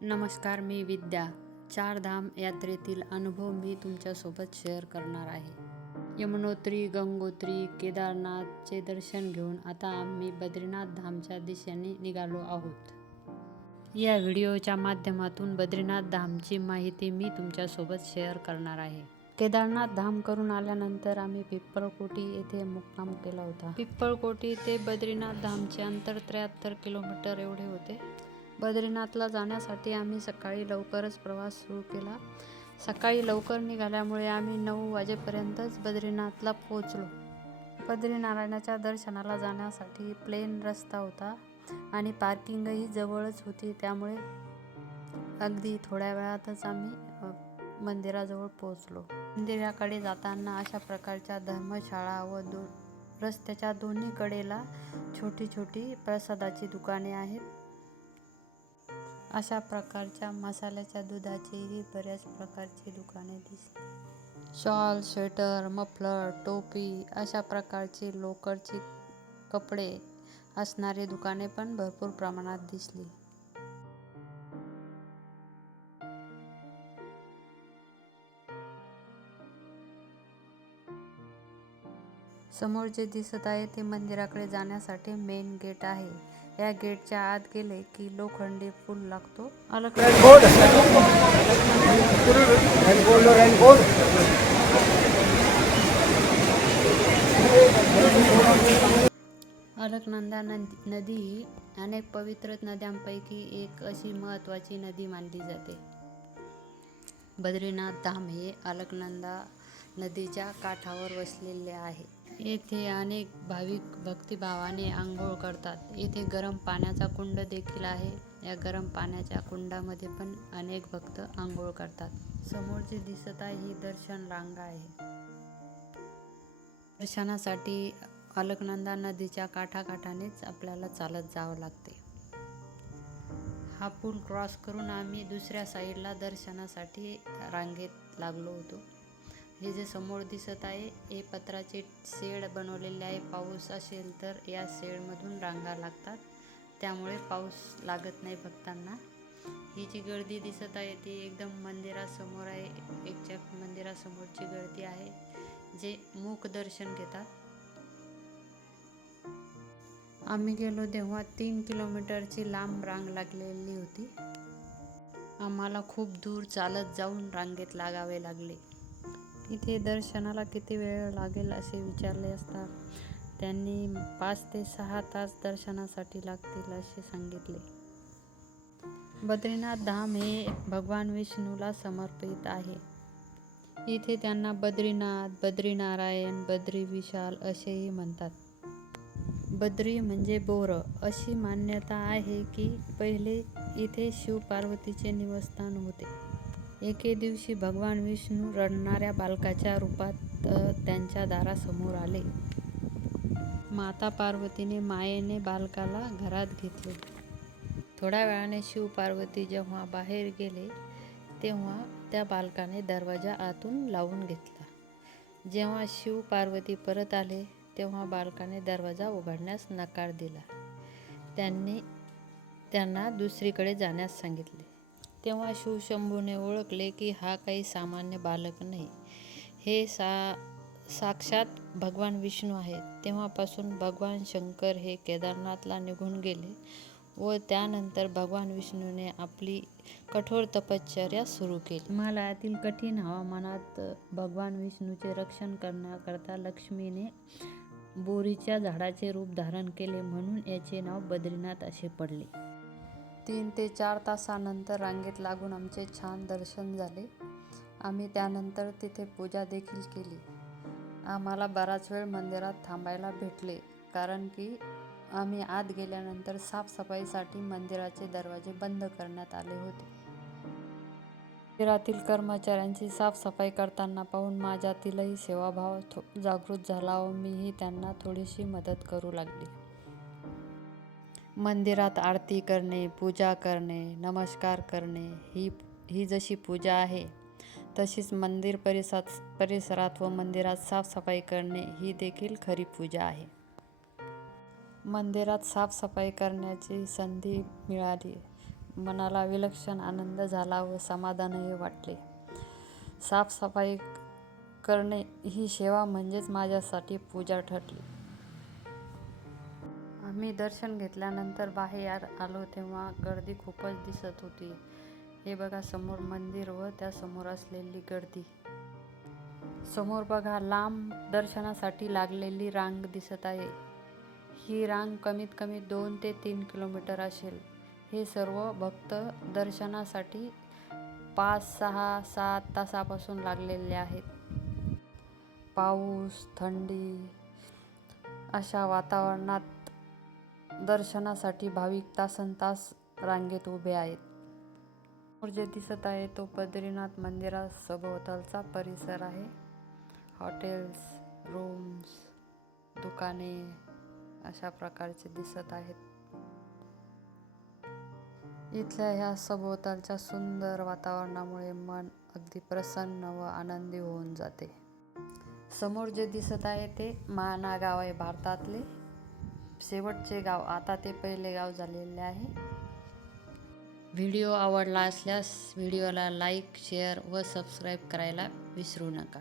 नमस्कार, मी विद्या. चारधाम यात्रेतील अनुभव मी तुमच्यासोबत शेअर करणार आहे. यमुनोत्री, गंगोत्री, केदारनाथचे दर्शन घेऊन आता आम्ही बद्रीनाथ धामच्या दिशेने निघालो आहोत. या व्हिडिओच्या माध्यमातून बद्रीनाथ धामची माहिती मी तुमच्यासोबत शेअर करणार आहे. केदारनाथ धाम करून आल्यानंतर आम्ही पिप्पळकोटी येथे मुक्काम केला होता. पिप्पळकोटी ते बद्रीनाथ धामचे अंतर 73 किलोमीटर एवढे होते. बद्रीनाथला जाण्यासाठी आम्ही सकाळी लवकरच प्रवास सुरू केला. सकाळी लवकर निघाल्यामुळे आम्ही 9 वाजेपर्यंतच बद्रीनाथला पोहोचलो. बद्रीनारायणाच्या दर्शनाला जाण्यासाठी प्लेन रस्ता होता आणि पार्किंगही जवळच होती, त्यामुळे अगदी थोड्या वेळातच आम्ही मंदिराजवळ पोहोचलो. मंदिराकडे जाताना अशा प्रकारच्या धर्मशाळा व रस्त्याच्या दोन्ही कडेला छोटी छोटी प्रसादाची दुकाने आहेत. अशा प्रकारच्या मसाल्याच्या दुधाचीही बऱ्याच प्रकारची दुकाने दिसली. शॉल, स्वेटर, मफलर, टोपी अशा प्रकारचे लोकरचे कपडे असणारी दुकाने पण भरपूर प्रमाणात दिसली. समोर जे दिसत आहे ते मंदिराकडे जाण्यासाठी मेन गेट आहे. या गेटच्या आत गेले की लोखंडी पूल लागतो. अलकनंदा नदी ही अनेक पवित्र नद्यांपैकी एक अशी महत्त्वाची नदी मानली जाते. बद्रीनाथ धाम हे अलकनंदा नदीच्या काठावर वसलेले आहे. येथे अनेक भाविक भक्तिभावाने आंघोळ करतात. येथे गरम पाण्याचा कुंड देखील आहे. या गरम पाण्याच्या कुंडामध्ये पण अनेक भक्त आंघोळ करतात. समोर जे दिसत आहे ही दर्शन रांगा आहे. दर्शनासाठी अलकनंदा नदीच्या काठाकाठानेच आपल्याला चालत जावं लागते. हा पूल क्रॉस करून आम्ही दुसऱ्या साईडला दर्शनासाठी रांगेत लागलो होतो. हे जे समोर दिसत आहे हे पत्राचे शेड बनवलेले आहे. पाऊस असेल तर या शेडमधून रांगा लागतात, त्यामुळे पाऊस लागत नाही भक्तांना. ही जी गर्दी दिसत आहे ती एकदम मंदिरासमोर आहे. एक्झॅक्ट मंदिरासमोरची गर्दी आहे, जे मूक दर्शन घेतात. आम्ही गेलो तेव्हा 3 किलोमीटरची लांब रांग लागलेली होती. आम्हाला खूप दूर चालत जाऊन रांगेत लागावे लागले. इथे दर्शनाला किती वेळ लागेल असे विचारले असता त्यांनी 5 ते 6 तास दर्शनासाठी लागतील असे सांगितले. बद्रीनाथ धाम हे भगवान विष्णूला समर्पित आहे. इथे त्यांना बद्रीनाथ, बद्रीनारायण, बद्री विशाल असेही म्हणतात. बद्री म्हणजे बोरं. अशी मान्यता आहे की पहिले इथे शिव पार्वतीचे निवासस्थान होते. एके दिवशी भगवान विष्णू रडणाऱ्या बालकाच्या रूपात त्यांच्या दारासमोर आले. माता पार्वतीने मायेने बालकाला घरात घेतले. थोड्या वेळाने शिव पार्वती जेव्हा बाहेर गेले तेव्हा त्या बालकाने दरवाजा आतून लावून घेतला. जेव्हा शिव पार्वती परत आले तेव्हा बालकाने दरवाजा उघडण्यास नकार दिला. त्यांना दुसरीकडे जाण्यास सांगितले. तेव्हा शिवशंभूने ओळखले की हा काही सामान्य बालक नाही, हे साक्षात भगवान विष्णू आहेत. तेव्हापासून भगवान शंकर हे केदारनाथला निघून गेले व त्यानंतर भगवान विष्णूने आपली कठोर तपश्चर्या सुरू केली. हिमालयातील कठीण हवामानात भगवान विष्णूचे रक्षण करण्याकरता लक्ष्मीने बोरीच्या झाडाचे रूप धारण केले, म्हणून याचे नाव बद्रीनाथ असे पडले. 3 ते 4 तासानंतर रांगेत लागून आमचे छान दर्शन झाले. आम्ही त्यानंतर तिथे पूजा देखील केली. आम्हाला बराच वेळ मंदिरात थांबायला भेटले, कारण की आम्ही आत गेल्यानंतर साफसफाईसाठी मंदिराचे दरवाजे बंद करण्यात आले होते. मंदिरातील कर्मचाऱ्यांची साफसफाई करताना पाहून माझ्यातीलही सेवाभाव जागृत झाला व मीही त्यांना थोडीशी मदत करू लागली. मंदिरात आरती करणे, पूजा करणे, नमस्कार करणे ही जशी पूजा आहे, तशीच मंदिर परिसरात व मंदिरात साफसफाई करणे ही देखील खरी पूजा आहे. मंदिरात साफसफाई करण्याची संधी मिळाली मनाला विलक्षण आनंद झाला व समाधानही वाटले. साफसफाई करणे ही सेवा म्हणजेच माझ्यासाठी पूजा ठरली. आम्ही दर्शन घेतल्यानंतर बाहेर आलो तेव्हा गर्दी खूपच दिसत होती. हे बघा समोर मंदिर व त्यासमोर असलेली गर्दी. समोर बघा लांब दर्शनासाठी लागलेली रांग दिसत आहे. ही रांग कमीत कमी 2 ते 3 किलोमीटर असेल. हे सर्व भक्त दर्शनासाठी 5, 6, 7 तासापासून लागलेले आहेत. पाऊस, थंडी अशा वातावरणात दर्शनासाठी भाविक तासनतास रांगेत उभे आहेत. समोर जे दिसत आहे तो बद्रीनाथ मंदिरा सभोवतालचा परिसर आहे. हॉटेल्स, रूम्स, दुकाने अशा प्रकारचे दिसत आहेत. इथल्या ह्या सभोवतालच्या सुंदर वातावरणामुळे मन अगदी प्रसन्न व आनंदी होऊन जाते. समोर जे दिसत आहे ते माना गाव आहे. भारतातले शेवटचे गाव, आता ते पहिले गाव झालेले आहे. व्हिडिओ आवडला असल्यास व्हिडिओला लाईक, शेअर व सबस्क्राईब करायला विसरू नका.